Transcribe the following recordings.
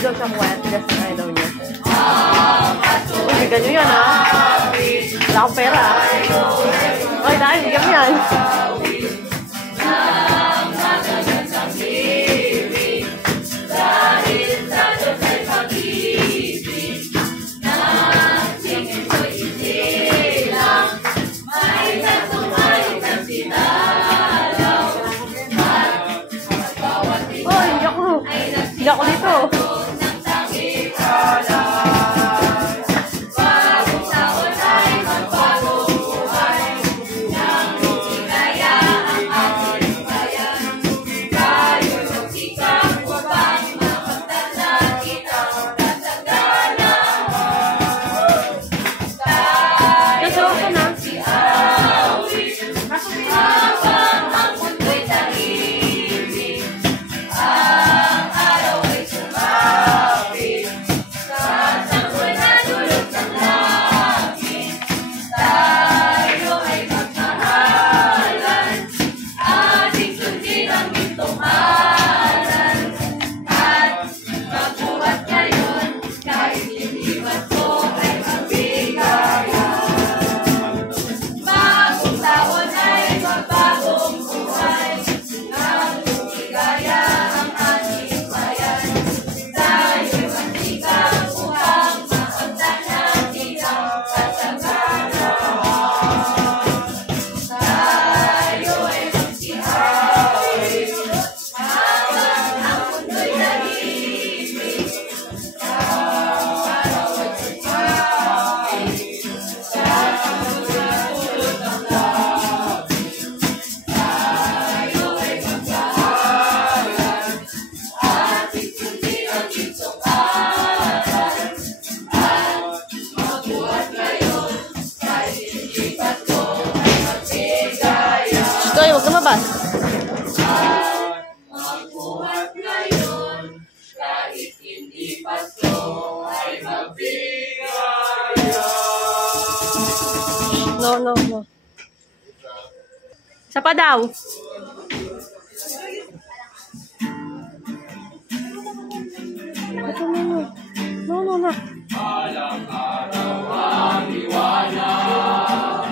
Sigaw siya mukha yan. Tigas na ilaw niya. Uy, bigyan nyo yan, ha? Wala akong pera, ha? Okay, tayo, bigyan mo yan. Hindi ako dito. Huwag ka mabas. Magbuhat ngayon, kahit hindi paso, ay magbigaya. No. Sa pa daw. No. Alang araw ang liwanag,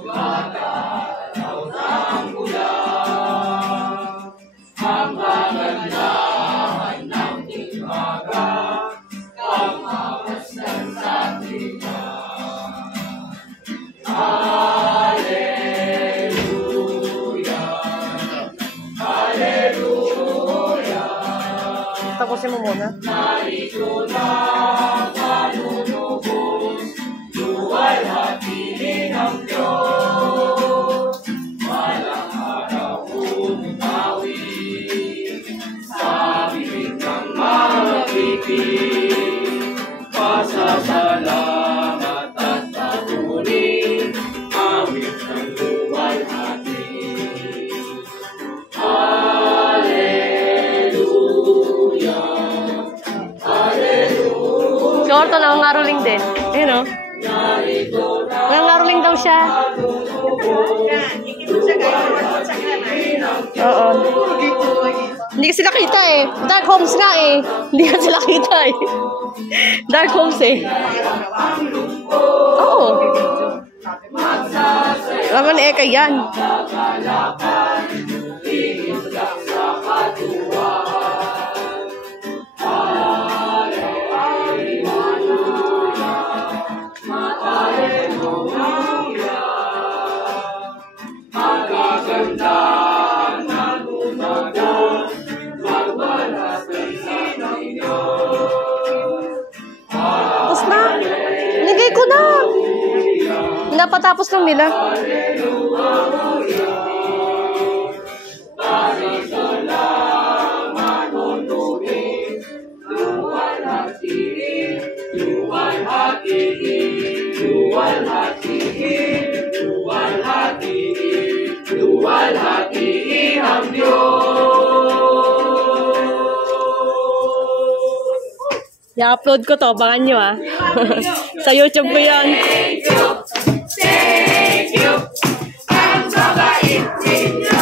magkaraw ng ulan, ang kagandahan ng imaga, ang mapasdan sa tingnan. Hallelujah, Hallelujah. Tapusin mo muna. Narito na manunubos, luwalhatiin ang Diyos. Walang araw umawit sa bibig ng mga pipig. Pasasalamat at papuri, awit ng luwalhati. Si Orton, nangangaroling din. Ayun, o. Nangangaroling daw siya. Oo. Hindi ka sila kita eh. Dark Homes nga eh. Hindi ka sila kita eh. Dark Homes eh. Oo. Naman eh, kayan. Tapos na. Nigay ko na. Napatapos lang nila. Luwalhatiin ang Diyos. I-upload ko to, abangan nyo ah. Sa YouTube ko yan. Thank you, ang babait ninyo.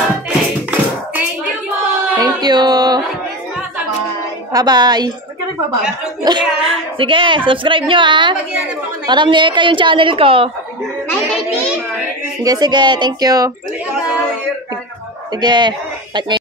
Bye-bye. Sige, subscribe nyo ah. Aram ni Eka yung channel ko. Sige, sige. Thank you. Sige.